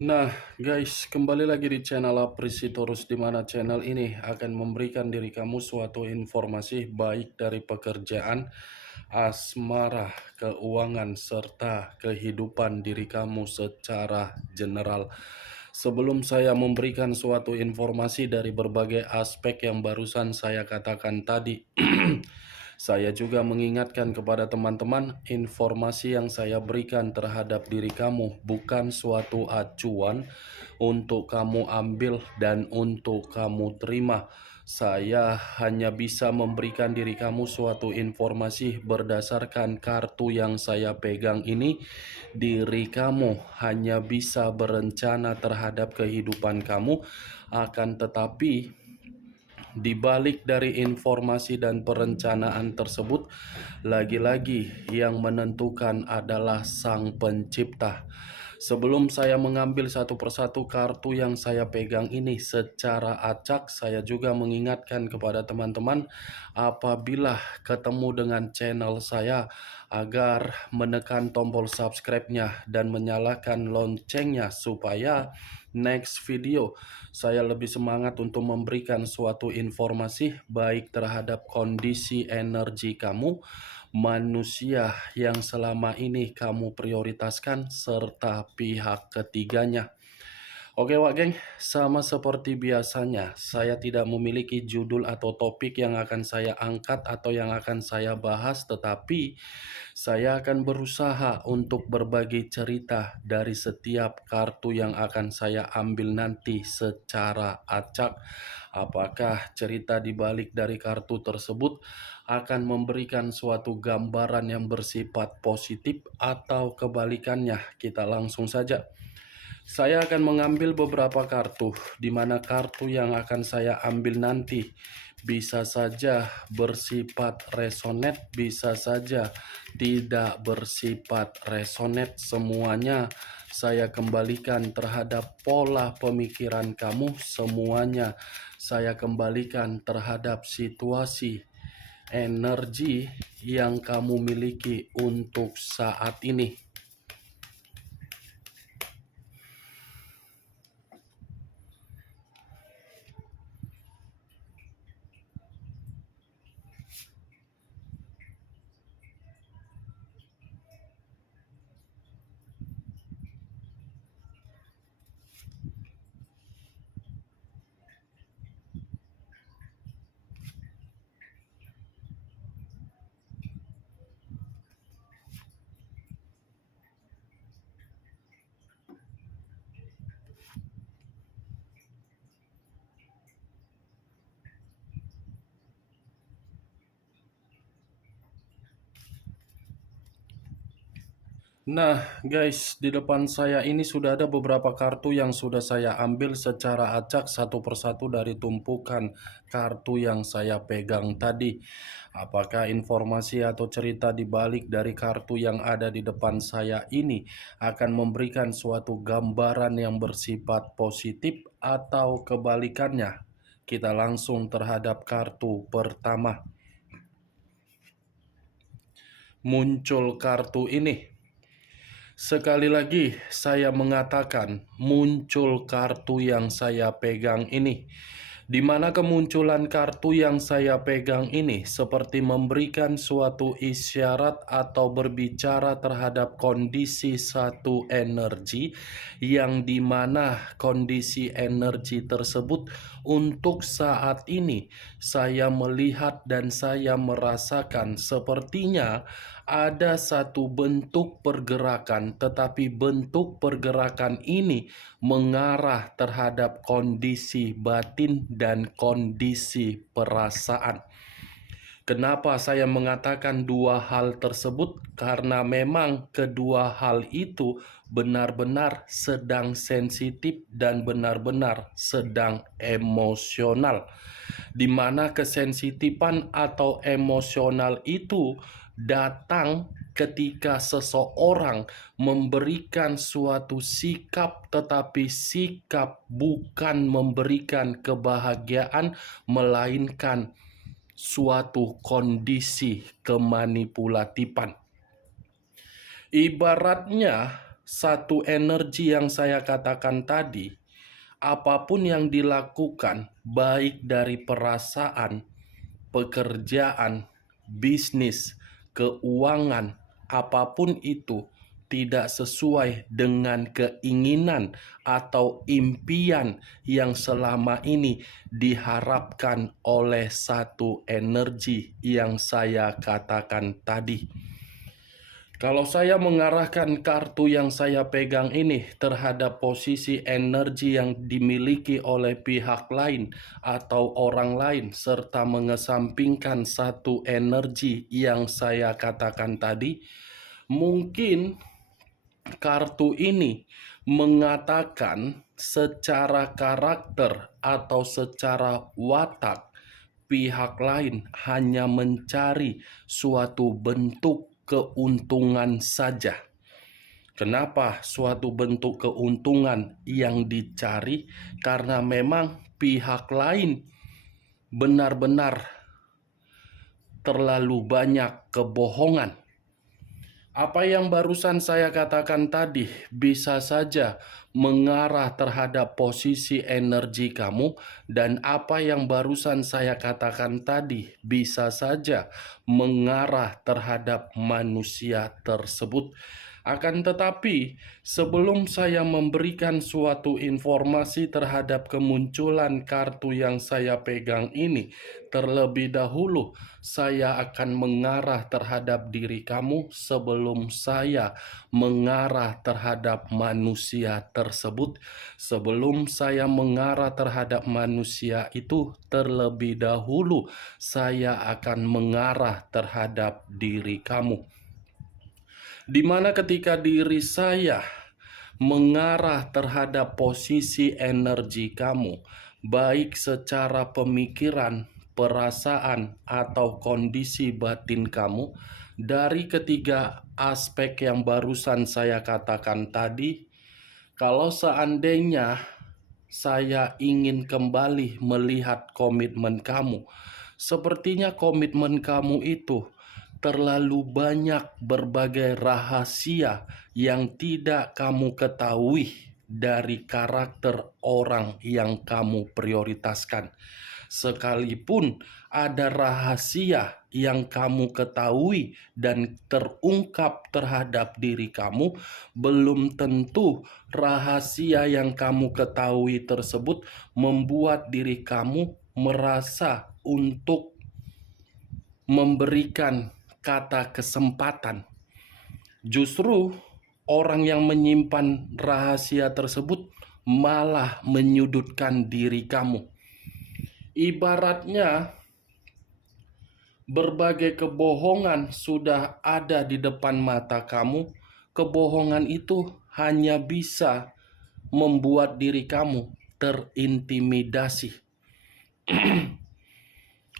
Nah, guys, kembali lagi di channel Aprisitorus, di mana channel ini akan memberikan diri kamu suatu informasi baik dari pekerjaan, asmara, keuangan, serta kehidupan diri kamu secara general. Sebelum saya memberikan suatu informasi dari berbagai aspek yang barusan saya katakan tadi, saya juga mengingatkan kepada teman-teman, informasi yang saya berikan terhadap diri kamu bukan suatu acuan untuk kamu ambil dan untuk kamu terima. Saya hanya bisa memberikan diri kamu suatu informasi berdasarkan kartu yang saya pegang ini. Diri kamu hanya bisa berencana terhadap kehidupan kamu, akan tetapi di balik dari informasi dan perencanaan tersebut, lagi-lagi yang menentukan adalah Sang Pencipta. Sebelum saya mengambil satu persatu kartu yang saya pegang ini secara acak, saya juga mengingatkan kepada teman-teman apabila ketemu dengan channel saya agar menekan tombol subscribe-nya dan menyalakan loncengnya supaya next video saya lebih semangat untuk memberikan suatu informasi baik terhadap kondisi energi kamu, manusia yang selama ini kamu prioritaskan, serta pihak ketiganya. Oke Wak Geng, sama seperti biasanya, saya tidak memiliki judul atau topik yang akan saya angkat atau yang akan saya bahas, tetapi saya akan berusaha untuk berbagi cerita dari setiap kartu yang akan saya ambil nanti secara acak. Apakah cerita di balik dari kartu tersebut akan memberikan suatu gambaran yang bersifat positif atau kebalikannya? Kita langsung saja. Saya akan mengambil beberapa kartu, di mana kartu yang akan saya ambil nanti bisa saja bersifat resonate, bisa saja tidak bersifat resonate. Semuanya saya kembalikan terhadap pola pemikiran kamu, semuanya saya kembalikan terhadap situasi energi yang kamu miliki untuk saat ini. Nah, guys, di depan saya ini sudah ada beberapa kartu yang sudah saya ambil secara acak satu persatu dari tumpukan kartu yang saya pegang tadi. Apakah informasi atau cerita di balik dari kartu yang ada di depan saya ini akan memberikan suatu gambaran yang bersifat positif atau kebalikannya? Kita langsung terhadap kartu pertama. Muncul kartu ini. Sekali lagi saya mengatakan muncul kartu yang saya pegang ini. Di mana kemunculan kartu yang saya pegang ini seperti memberikan suatu isyarat atau berbicara terhadap kondisi satu energi yang dimana kondisi energi tersebut untuk saat ini saya melihat dan saya merasakan sepertinya ada satu bentuk pergerakan, tetapi bentuk pergerakan ini mengarah terhadap kondisi batin dan kondisi perasaan. Kenapa saya mengatakan dua hal tersebut? Karena memang kedua hal itu benar-benar sedang sensitif dan benar-benar sedang emosional, di mana kesensitifan atau emosional itu datang ketika seseorang memberikan suatu sikap, tetapi sikap bukan memberikan kebahagiaan, melainkan suatu kondisi kemanipulatifan. Ibaratnya satu energi yang saya katakan tadi, apapun yang dilakukan, baik dari perasaan, pekerjaan, bisnis, keuangan, apapun itu tidak sesuai dengan keinginan atau impian yang selama ini diharapkan oleh satu energi yang saya katakan tadi. Kalau saya mengarahkan kartu yang saya pegang ini terhadap posisi energi yang dimiliki oleh pihak lain atau orang lain, serta mengesampingkan satu energi yang saya katakan tadi, mungkin kartu ini mengatakan secara karakter atau secara watak pihak lain hanya mencari suatu bentuk keuntungan saja. Kenapa suatu bentuk keuntungan yang dicari? Karena memang pihak lain benar-benar terlalu banyak kebohongan. Apa yang barusan saya katakan tadi bisa saja mengarah terhadap posisi energi kamu, dan apa yang barusan saya katakan tadi bisa saja mengarah terhadap manusia tersebut. Akan tetapi, sebelum saya memberikan suatu informasi terhadap kemunculan kartu yang saya pegang ini, terlebih dahulu saya akan mengarah terhadap diri kamu sebelum saya mengarah terhadap manusia tersebut. Sebelum saya mengarah terhadap manusia itu, terlebih dahulu saya akan mengarah terhadap diri kamu. Di mana ketika diri saya mengarah terhadap posisi energi kamu, baik secara pemikiran, perasaan, atau kondisi batin kamu, dari ketiga aspek yang barusan saya katakan tadi, kalau seandainya saya ingin kembali melihat komitmen kamu, sepertinya komitmen kamu itu terlalu banyak berbagai rahasia yang tidak kamu ketahui dari karakter orang yang kamu prioritaskan. Sekalipun ada rahasia yang kamu ketahui dan terungkap terhadap diri kamu, belum tentu rahasia yang kamu ketahui tersebut membuat diri kamu merasa untuk memberikan kata kesempatan. Justru orang yang menyimpan rahasia tersebut malah menyudutkan diri kamu. Ibaratnya berbagai kebohongan sudah ada di depan mata kamu. Kebohongan itu hanya bisa membuat diri kamu terintimidasi.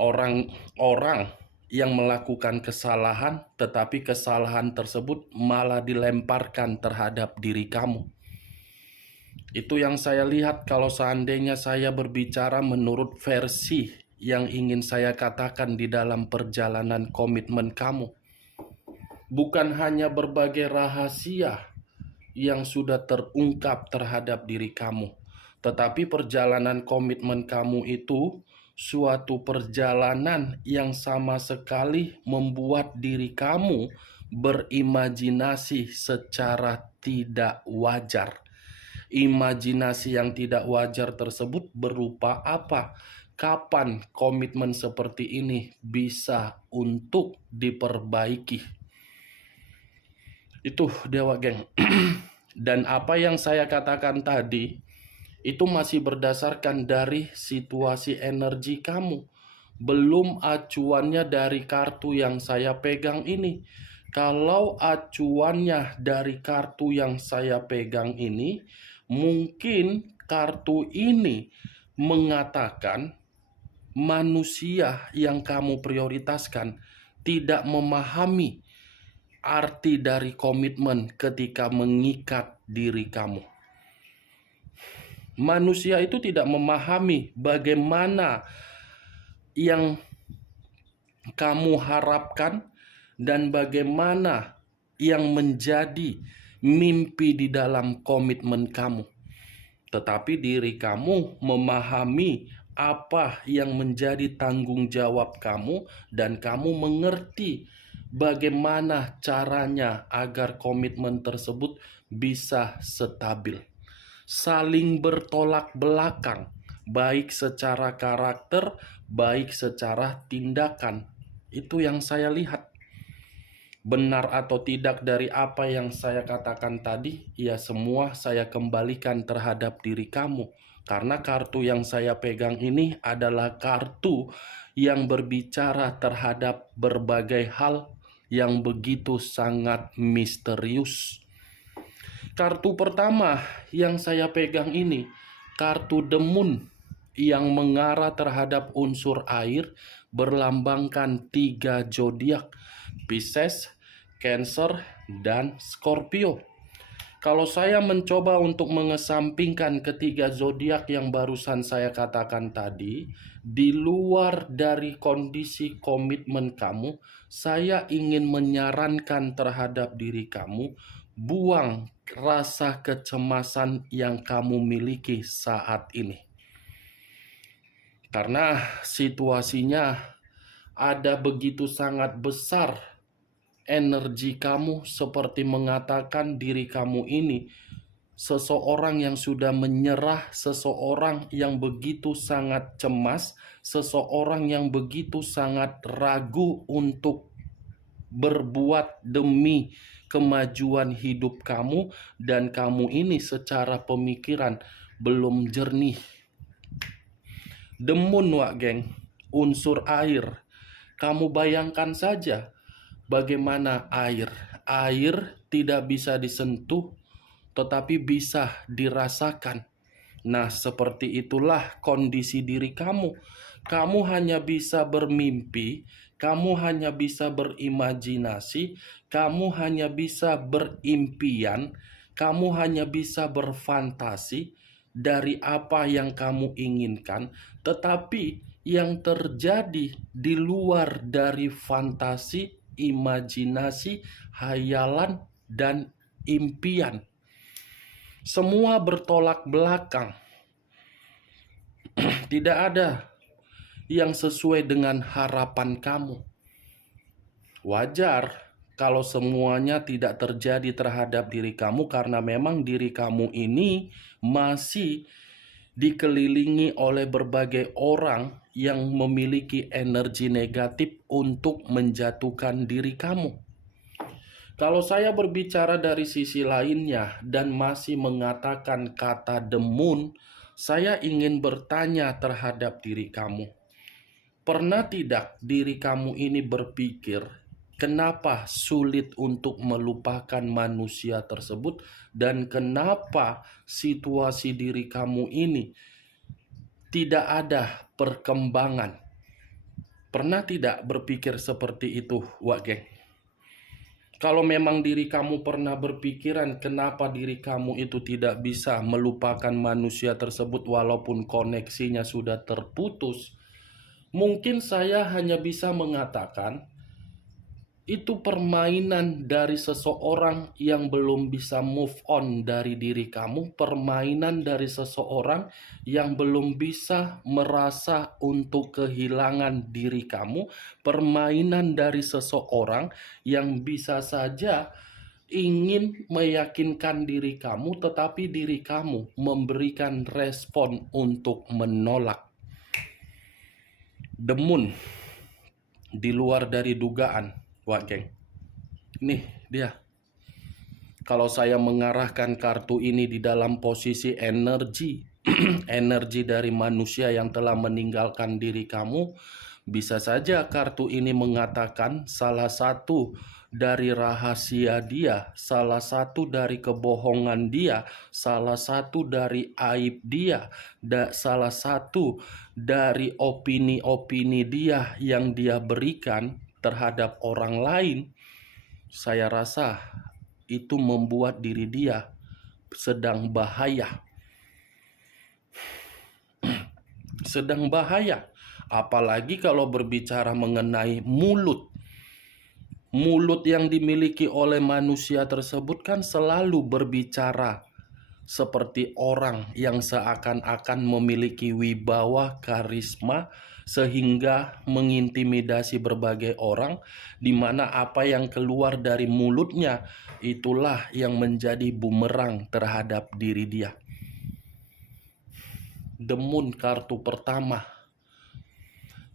Orang-orang yang melakukan kesalahan, tetapi kesalahan tersebut malah dilemparkan terhadap diri kamu. Itu yang saya lihat kalau seandainya saya berbicara menurut versi yang ingin saya katakan di dalam perjalanan komitmen kamu. Bukan hanya berbagai rahasia yang sudah terungkap terhadap diri kamu, tetapi perjalanan komitmen kamu itu suatu perjalanan yang sama sekali membuat diri kamu berimajinasi secara tidak wajar. Imajinasi yang tidak wajar tersebut berupa apa? Kapan komitmen seperti ini bisa untuk diperbaiki? Itu Dewa Geng. Dan apa yang saya katakan tadi itu masih berdasarkan dari situasi energi kamu. Belum acuannya dari kartu yang saya pegang ini. Kalau acuannya dari kartu yang saya pegang ini, mungkin kartu ini mengatakan manusia yang kamu prioritaskan tidak memahami arti dari komitmen ketika mengikat diri kamu. Manusia itu tidak memahami bagaimana yang kamu harapkan dan bagaimana yang menjadi mimpi di dalam komitmen kamu, tetapi diri kamu memahami apa yang menjadi tanggung jawab kamu, dan kamu mengerti bagaimana caranya agar komitmen tersebut bisa stabil. Saling bertolak belakang, baik secara karakter, baik secara tindakan. Itu yang saya lihat. Benar atau tidak dari apa yang saya katakan tadi, ya semua saya kembalikan terhadap diri kamu. Karena kartu yang saya pegang ini adalah kartu yang berbicara terhadap berbagai hal yang begitu sangat misterius. Kartu pertama yang saya pegang ini, kartu The Moon yang mengarah terhadap unsur air, berlambangkan 3 zodiak, Pisces, Cancer, dan Scorpio. Kalau saya mencoba untuk mengesampingkan ketiga zodiak yang barusan saya katakan tadi, di luar dari kondisi komitmen kamu, saya ingin menyarankan terhadap diri kamu, buang rasa kecemasan yang kamu miliki saat ini. Karena situasinya ada begitu sangat besar energi kamu, seperti mengatakan diri kamu ini seseorang yang sudah menyerah, seseorang yang begitu sangat cemas, seseorang yang begitu sangat ragu untuk berbuat demi kemajuan hidup kamu, dan kamu ini secara pemikiran belum jernih. Demun, Wak Geng, unsur air. Kamu bayangkan saja bagaimana air. Air tidak bisa disentuh, tetapi bisa dirasakan. Nah, seperti itulah kondisi diri kamu. Kamu hanya bisa bermimpi, kamu hanya bisa berimajinasi, kamu hanya bisa berimpian, kamu hanya bisa berfantasi dari apa yang kamu inginkan, tetapi yang terjadi di luar dari fantasi, imajinasi, hayalan, dan impian, semua bertolak belakang. Tidak ada yang sesuai dengan harapan kamu. Wajar kalau semuanya tidak terjadi terhadap diri kamu, karena memang diri kamu ini masih dikelilingi oleh berbagai orang yang memiliki energi negatif untuk menjatuhkan diri kamu. Kalau saya berbicara dari sisi lainnya dan masih mengatakan kata The Moon, saya ingin bertanya terhadap diri kamu. Pernah tidak diri kamu ini berpikir, kenapa sulit untuk melupakan manusia tersebut, dan kenapa situasi diri kamu ini tidak ada perkembangan? Pernah tidak berpikir seperti itu, Wak Geng? Kalau memang diri kamu pernah berpikiran kenapa diri kamu itu tidak bisa melupakan manusia tersebut walaupun koneksinya sudah terputus, mungkin saya hanya bisa mengatakan itu permainan dari seseorang yang belum bisa move on dari diri kamu, permainan dari seseorang yang belum bisa merasa untuk kehilangan diri kamu, permainan dari seseorang yang bisa saja ingin meyakinkan diri kamu, tetapi diri kamu memberikan respon untuk menolak. The Moon, di luar dari dugaan, Wak Geng. Nih dia. Kalau saya mengarahkan kartu ini di dalam posisi energi, energi dari manusia yang telah meninggalkan diri kamu, bisa saja kartu ini mengatakan salah satu dari rahasia dia, salah satu dari kebohongan dia, salah satu dari aib dia, salah satu dari opini-opini dia yang dia berikan terhadap orang lain. Saya rasa itu membuat diri dia sedang bahaya. Sedang bahaya. Apalagi kalau berbicara mengenai mulut. mulut yang dimiliki oleh manusia tersebut kan selalu berbicara seperti orang yang seakan-akan memiliki wibawa, karisma, sehingga mengintimidasi berbagai orang, di mana apa yang keluar dari mulutnya itulah yang menjadi bumerang terhadap diri dia. Demun kartu pertama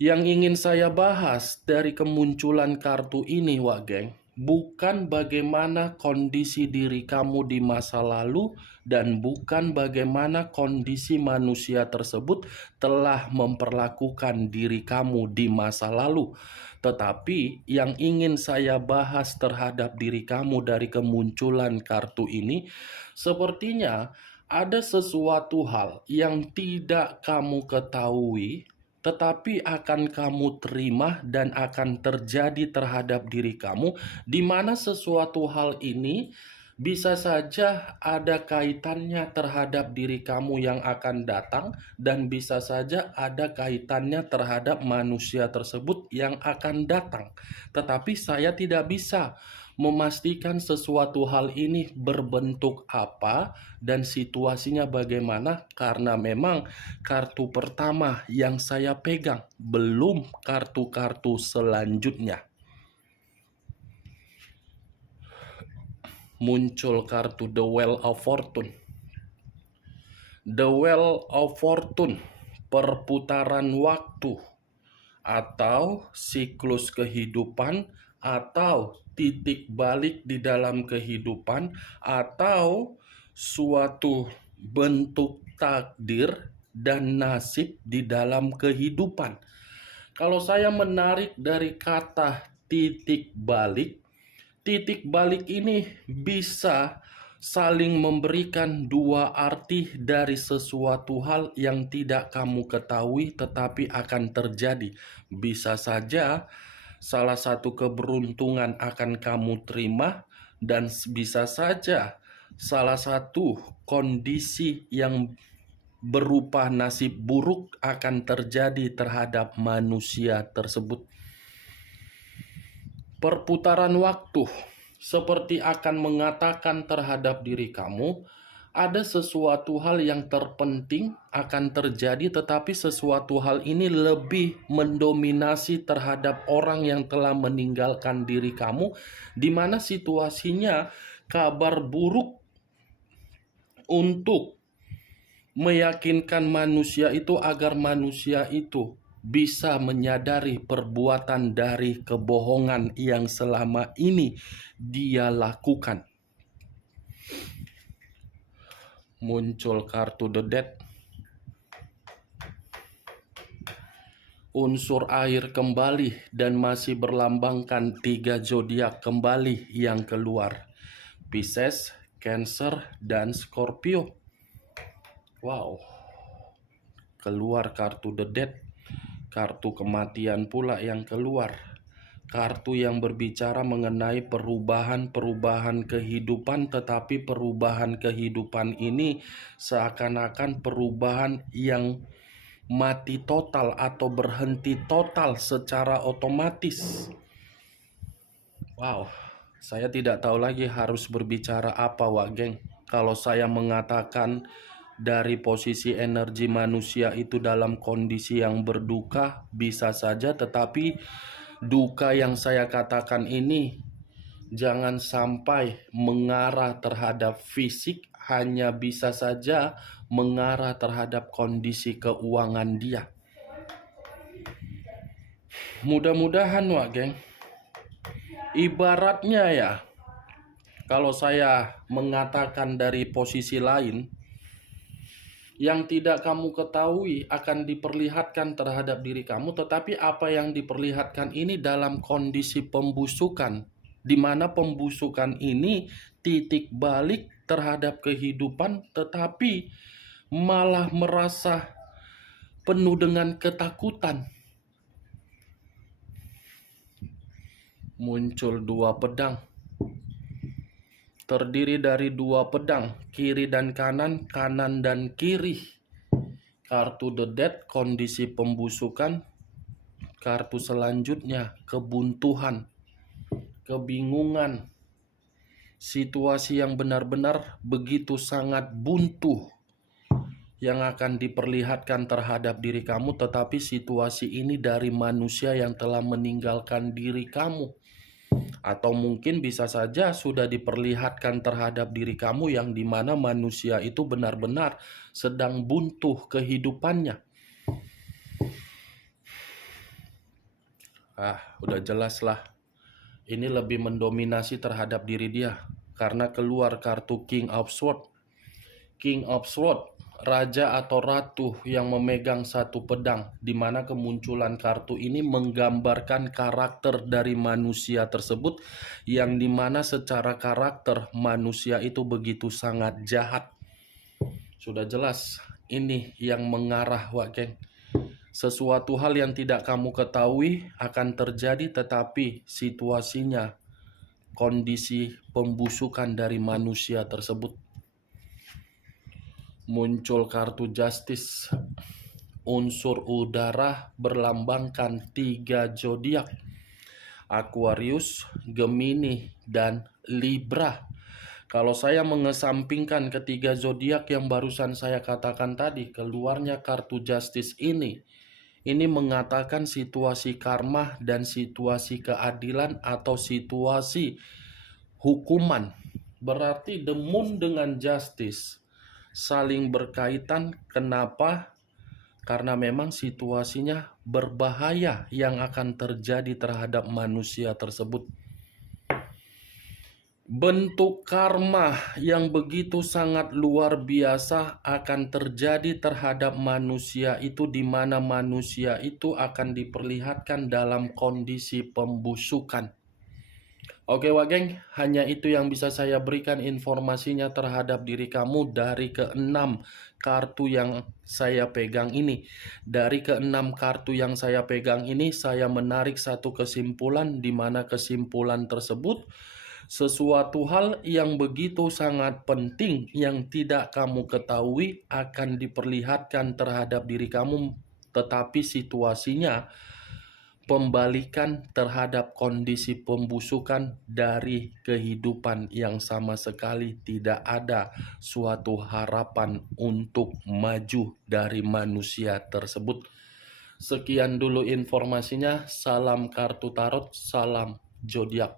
yang ingin saya bahas dari kemunculan kartu ini, Wak Geng, bukan bagaimana kondisi diri kamu di masa lalu dan bukan bagaimana kondisi manusia tersebut telah memperlakukan diri kamu di masa lalu. Tetapi yang ingin saya bahas terhadap diri kamu dari kemunculan kartu ini, sepertinya ada sesuatu hal yang tidak kamu ketahui tetapi akan kamu terima dan akan terjadi terhadap diri kamu, di mana sesuatu hal ini bisa saja ada kaitannya terhadap diri kamu yang akan datang, dan bisa saja ada kaitannya terhadap manusia tersebut yang akan datang. Tetapi saya tidak bisa memastikan sesuatu hal ini berbentuk apa dan situasinya bagaimana, karena memang kartu pertama yang saya pegang, belum kartu-kartu selanjutnya. Muncul kartu The Wheel of Fortune. The Wheel of Fortune, perputaran waktu atau siklus kehidupan atau titik balik di dalam kehidupan atau suatu bentuk takdir dan nasib di dalam kehidupan. Kalau saya menarik dari kata titik balik ini bisa saling memberikan dua arti dari sesuatu hal yang tidak kamu ketahui tetapi akan terjadi. Bisa saja salah satu keberuntungan akan kamu terima, dan bisa saja salah satu kondisi yang berupa nasib buruk akan terjadi terhadap manusia tersebut. Perputaran waktu seperti akan mengatakan terhadap diri kamu, ada sesuatu hal yang terpenting akan terjadi, tetapi sesuatu hal ini lebih mendominasi terhadap orang yang telah meninggalkan diri kamu, di mana situasinya kabar buruk untuk meyakinkan manusia itu agar manusia itu bisa menyadari perbuatan dari kebohongan yang selama ini dia lakukan. Muncul kartu The Death. Unsur air kembali dan masih berlambangkan 3 zodiak kembali yang keluar. Pisces, Cancer, dan Scorpio. Wow. Keluar kartu The Death. Kartu kematian pula yang keluar. Kartu yang berbicara mengenai perubahan-perubahan kehidupan, tetapi perubahan kehidupan ini seakan-akan perubahan yang mati total atau berhenti total secara otomatis. Wow, saya tidak tahu lagi harus berbicara apa, Wak Geng. Kalau saya mengatakan dari posisi energi manusia itu dalam kondisi yang berduka, bisa saja, tetapi duka yang saya katakan ini jangan sampai mengarah terhadap fisik, hanya bisa saja mengarah terhadap kondisi keuangan dia. Mudah-mudahan, Wak Geng, ibaratnya ya, kalau saya mengatakan dari posisi lain, yang tidak kamu ketahui akan diperlihatkan terhadap diri kamu, tetapi apa yang diperlihatkan ini dalam kondisi pembusukan, di mana pembusukan ini titik balik terhadap kehidupan, tetapi malah merasa penuh dengan ketakutan. Muncul 2 pedang. Terdiri dari 2 pedang, kiri dan kanan, kanan dan kiri. Kartu The Death, kondisi pembusukan. Kartu selanjutnya, kebuntuan. kebingungan, situasi yang benar-benar begitu sangat buntu yang akan diperlihatkan terhadap diri kamu, tetapi situasi ini dari manusia yang telah meninggalkan diri kamu. Atau mungkin bisa saja sudah diperlihatkan terhadap diri kamu yang dimana manusia itu benar-benar sedang buntu kehidupannya. Udah jelas lah. Ini lebih mendominasi terhadap diri dia. Karena keluar kartu King of Swords. King of Swords, raja atau ratu yang memegang satu pedang, di mana kemunculan kartu ini menggambarkan karakter dari manusia tersebut, yang dimana secara karakter manusia itu begitu sangat jahat. Sudah jelas, ini yang mengarah, Wak Geng. Sesuatu hal yang tidak kamu ketahui akan terjadi, tetapi situasinya, kondisi pembusukan dari manusia tersebut. Muncul kartu Justice, unsur udara berlambangkan 3 zodiak, Aquarius, Gemini, dan Libra. Kalau saya mengesampingkan ketiga zodiak yang barusan saya katakan tadi, keluarnya kartu Justice ini mengatakan situasi karma dan situasi keadilan atau situasi hukuman. Berarti the moon dengan Justice saling berkaitan. Kenapa? Karena memang situasinya berbahaya yang akan terjadi terhadap manusia tersebut. Bentuk karma yang begitu sangat luar biasa akan terjadi terhadap manusia itu, di mana manusia itu akan diperlihatkan dalam kondisi pembusukan. Oke Wak Geng, hanya itu yang bisa saya berikan informasinya terhadap diri kamu dari ke-6 kartu yang saya pegang ini. Dari ke-6 kartu yang saya pegang ini, saya menarik satu kesimpulan, di mana kesimpulan tersebut sesuatu hal yang begitu sangat penting yang tidak kamu ketahui akan diperlihatkan terhadap diri kamu, tetapi situasinya pembalikan terhadap kondisi pembusukan dari kehidupan yang sama sekali tidak ada suatu harapan untuk maju dari manusia tersebut. Sekian dulu informasinya. Salam kartu tarot, salam zodiak.